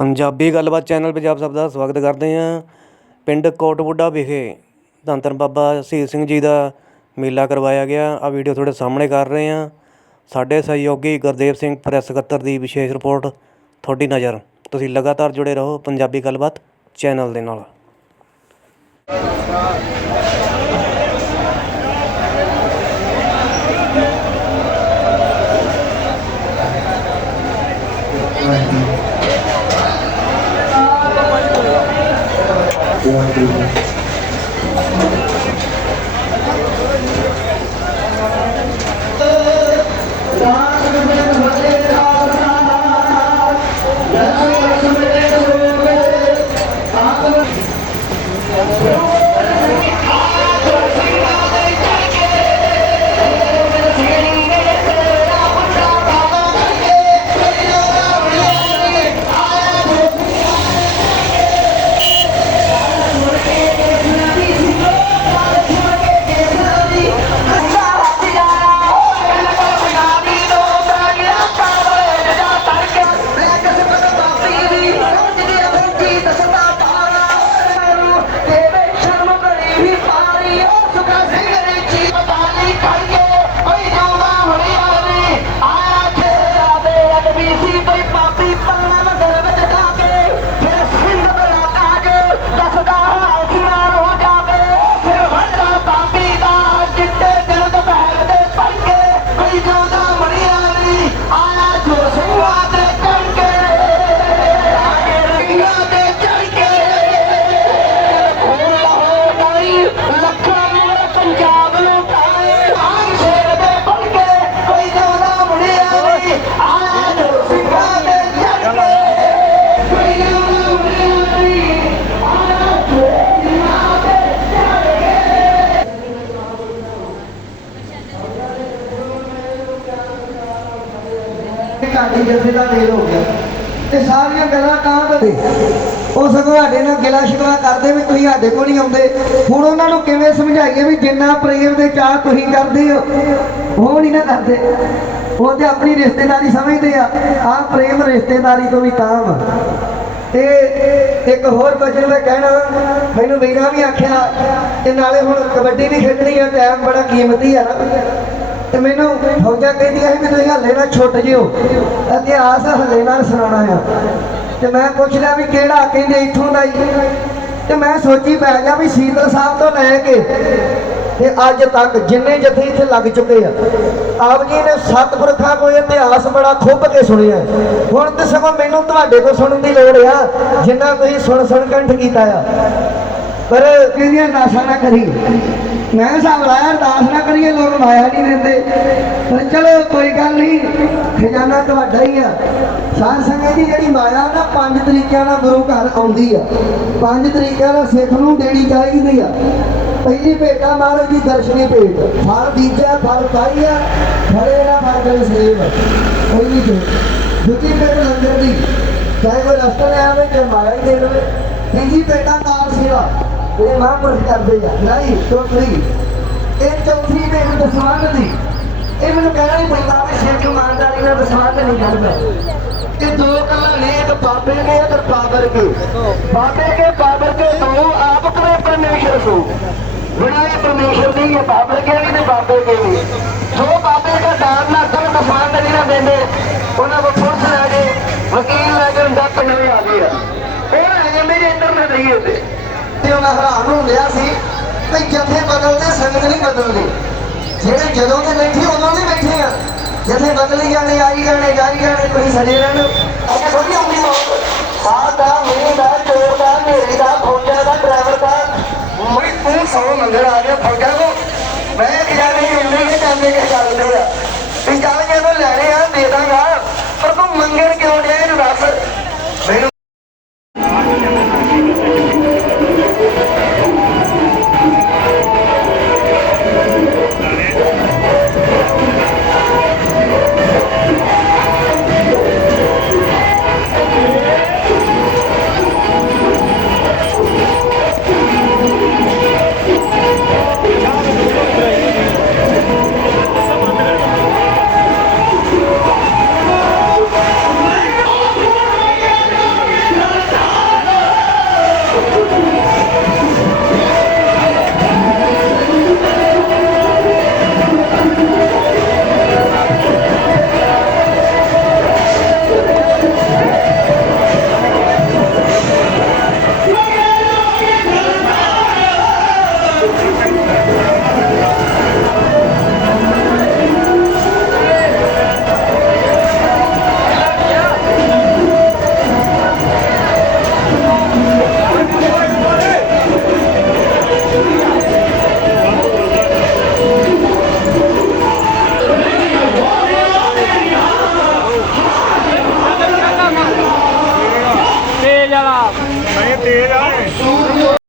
ਪੰਜਾਬੀ ਗੱਲਬਾਤ ਚੈਨਲ ਪੰਜਾਬ ਸਭ ਦਾ ਸਵਾਗਤ ਕਰਦੇ ਹਾਂ। ਪਿੰਡ ਕੋਟਬੁੱਢਾ ਵਿਖੇ ਧੰਨ ਧੰਨ ਬਾਬਾ ਸ਼ਹੀਦ ਸਿੰਘ ਜੀ ਦਾ ਮੇਲਾ ਕਰਵਾਇਆ ਗਿਆ। ਆ ਵੀਡੀਓ ਤੁਹਾਡੇ ਸਾਹਮਣੇ ਕਰ ਰਹੇ ਹਾਂ। ਸਾਡੇ ਸਹਿਯੋਗੀ ਗੁਰਦੇਵ ਸਿੰਘ ਪ੍ਰੈਸ ਸਕੱਤਰ ਦੀ ਵਿਸ਼ੇਸ਼ ਰਿਪੋਰਟ ਤੁਹਾਡੀ ਨਜ਼ਰ। ਤੁਸੀਂ ਲਗਾਤਾਰ ਜੁੜੇ ਰਹੋ ਪੰਜਾਬੀ ਗੱਲਬਾਤ ਚੈਨਲ ਦੇ ਨਾਲ। Kung ano ਘਾਟੀ ਜਥੇ ਦਾ ਮੇਲ ਹੋ ਗਿਆ। ਤੇ ਸਾਰੀਆਂ ਗੱਲਾਂ ਕਾਂ ਬਦੇ ਉਹ ਸਗੋਂ ਸਾਡੇ ਨਾਲ ਗਿਲਾ ਸ਼ਿਕਵਾ ਕਰਦੇ ਵੀ ਤੁਸੀਂ ਸਾਡੇ ਕੋਲ ਨਹੀਂ ਆਉਂਦੇ। ਹੁਣ ਉਹਨਾਂ ਨੂੰ ਕਿਵੇਂ ਸਮਝਾਈਏ ਵੀ ਜਿੰਨਾ ਪ੍ਰੇਮ ਦੇ ਚਾਹ ਤੁਸੀਂ ਕਰਦੇ ਹੋ, ਉਹ ਨਹੀਂ ਨਾ ਕਰਦੇ। ਉਹ ਤੇ ਆਪਣੀ ਰਿਸ਼ਤੇਦਾਰੀ ਸਮਝਦੇ ਆ। ਆਹ ਪ੍ਰੇਮ ਰਿਸ਼ਤੇਦਾਰੀ ਤੋਂ ਵੀ ਤਾਂ ਵਾ ਤੇ ਇੱਕ ਹੋਰ ਕੁਝ ਮੈਂ ਕਹਿਣਾ, ਮੈਨੂੰ ਵੀਰਾਂ ਵੀ ਆਖਿਆ, ਤੇ ਨਾਲੇ ਹੁਣ ਕਬੱਡੀ ਵੀ ਖੇਡਣੀ ਆ ਟਾਈਮ ਬੜਾ ਕੀਮਤੀ ਆ ਨਾ। ਤੇ ਮੈਨੂੰ ਫੌਜਾਂ ਕਹਿੰਦੀਆਂ ਸੀ ਵੀ ਤੁਸੀਂ ਹੱਲੇ ਨਾਲ ਛੁੱਟ ਜਿਓ। ਇਤਿਹਾਸ ਹੱਲੇ ਨਾਲ ਸੁਣਾਉਣਾ ਆ। ਤੇ ਮੈਂ ਪੁੱਛ ਲਿਆ ਵੀ ਕਿਹੜਾ ਕਹਿੰਦੇ ਇੱਥੋਂ ਦਾ ਹੀ ਤੇ ਮੈਂ ਸੋਚੀ ਪੈ ਗਿਆ ਵੀ ਸੀਤਲ ਸਾਹਿਬ ਤੋਂ ਲੈ ਕੇ ਤੇ ਅੱਜ ਤੱਕ ਜਿੰਨੇ ਜਥੇ ਇੱਥੇ ਲੱਗ ਚੁੱਕੇ ਆ, ਆਪ ਜੀ ਨੇ ਸੱਤ ਪੁਰਖਾਂ ਕੋਈ ਇਤਿਹਾਸ ਬੜਾ ਖੁੱਭ ਕੇ ਸੁਣਿਆ। ਹੁਣ ਤੇ ਸਗੋਂ ਮੈਨੂੰ ਤੁਹਾਡੇ ਕੋਲ ਸੁਣਨ ਦੀ ਲੋੜ ਆ, ਜਿੰਨਾ ਤੁਸੀਂ ਸੁਣ ਸੁਣ ਕੰਠ ਕੀਤਾ ਆ। ਪਰ ਕਹਿੰਦੀਆਂ ਅਰਦਾਸਾਂ ਨਾ ਕਰੀ। ਮੈਂ ਹਿਸਾਬ ਲਾਇਆ ਅਰਦਾਸ ਨਾ ਕਰੀਏ, ਲੋਕ ਮਾਇਆ ਨਹੀਂ ਦਿੰਦੇ। ਪਰ ਚਲੋ ਕੋਈ ਗੱਲ ਨਹੀਂ, ਖਜ਼ਾਨਾ ਤੁਹਾਡਾ ਹੀ ਆ। ਸਾਧ ਸੰਗਤ ਦੀ ਜਿਹੜੀ ਮਾਇਆ ਨਾ, ਪੰਜ ਤਰੀਕਿਆਂ ਨਾਲ ਗੁਰੂ ਘਰ ਆਉਂਦੀ ਆ। ਪੰਜ ਤਰੀਕਿਆਂ ਨਾਲ ਸਿੱਖ ਨੂੰ ਦੇਣੀ ਚਾਹੀਦੀ ਆ। ਪਹਿਲੀ ਭੇਟਾ ਮਹਾਰਾਜ ਦੀ ਦਰਸ਼ਨੀ ਭੇਟ। ਫਲ ਬੀਜਾ ਫਲ ਪਾਈਆ ਫਲੇ ਨਾ ਫਲ ਕਰੇ ਸੇਵ ਪਹਿਲੀ ਭੇਟ। ਦੂਜੀ ਭੇਟ ਲੰਗਰ ਦੀ। ਚਾਹੇ ਕੋਈ ਰਸਤਾ ਲੈ ਆਵੇ ਤੇ ਮਾਇਆ ਹੀ ਦੇ ਦੇਵੇ। ਤੀਜੀ ਭੇਟਾ ਕਾਰ ਸੇਵਾ। ਇਹ ਮਹਾਂਪੁਰਖ ਕਰਦੇ ਆ। ਨਹੀਂ ਚੌਥੀ ਇਹ ਚੌਥੀ ਭੇਟ ਦਸਵੰਧ ਦੀ। ਇਹ ਮੈਨੂੰ ਕਹਿਣਾ ਹੀ ਪੈਂਦਾ ਵੀ ਸਿੱਖ ਇਮਾਨਦਾਰੀ ਨਾਲ ਦਸਵੰਧ ਨਹੀਂ ਕਰਦਾ ਇਹ ਦੋ ਗੱਲਾਂ ਨੇ, ਇੱਕ ਬਾਬੇ ਕੇ ਇੱਕ ਬਾਬਰ ਕੇ। ਬਾਬੇ ਕੇ ਬਾਬਰ ਕੇ ਦੋ, ਆਪ ਕਰੇ ਪਰਮੇਸ਼ਰ ਸੋ। ਬਣਾਏ ਪਰਮੇਸ਼ਰ ਦੀ ਇਹ ਬਾਬਰ ਕੇ ਵੀ ਤੇ ਬਾਬੇ ਕੇ ਵੀ। ਜੋ ਬਾਬੇ ਦਾ ਦਾਨ ਨਾ ਕਰੋ, ਦਸਵੰਧ ਨਹੀਂ ਨਾ ਦਿੰਦੇ। ਉਹਨਾਂ ਕੋ ਪੁਲਿਸ ਲੈ ਗਏ, ਵਕੀਲ ਲੈ ਕੇ ਡੱਕ ਨਵੇਂ ਆ ਗਏ ਆ। ਉਹ ਲੈ ਮੇਰੇ ਇੰਦਰ ਨਾ ਦਈਏ ਤੇ। ਤੇ ਉਹਨਾਂ ਹੈਰਾਨ ਹੋ ਲਿਆ ਸੀ ਕਿ ਜਥੇ ਬਦਲਦੇ, ਸੰਗਤ ਨਹੀਂ ਬਦਲਦੀ। ਜਿਹੜੇ ਜਦੋਂ ਦੇ ਬੈਠੇ, ਉਦੋਂ ਦੇ ਬੈਠੇ ਆ। ਜਥੇ ਬਦਲੀ ਜਾਣੇ, ਆਈ ਜਾਣੇ ਜਾਈ ਜਾਣੇ ਕੋਈ ਸੜੇ ਰਹਿਣ। ਅੱਗੇ ਥੋੜੀ ਆਉਂਦੀ ਮੌਤ ਸਾਹ ਦਾ ਮੀਂਹ ਦਾ ਚੋਰ ਦਾ ਹਨੇਰੀ ਦਾ ਫੌਜਾਂ ਦਾ, ਡਰਾਈਵਰ ਦਾ। ਮੈਂ ਤੂੰ ਸੌ ਮੰਗਣ ਆ ਗਿਆ ਫੌਜਾਂ ਕੋ ਮੈਂ ਕਿਹਾ ਨਹੀਂ ਇੰਨੇ ਕੇ ਜਾਂਦੇ ਕੇ ਚੱਲਦੇ ਆ?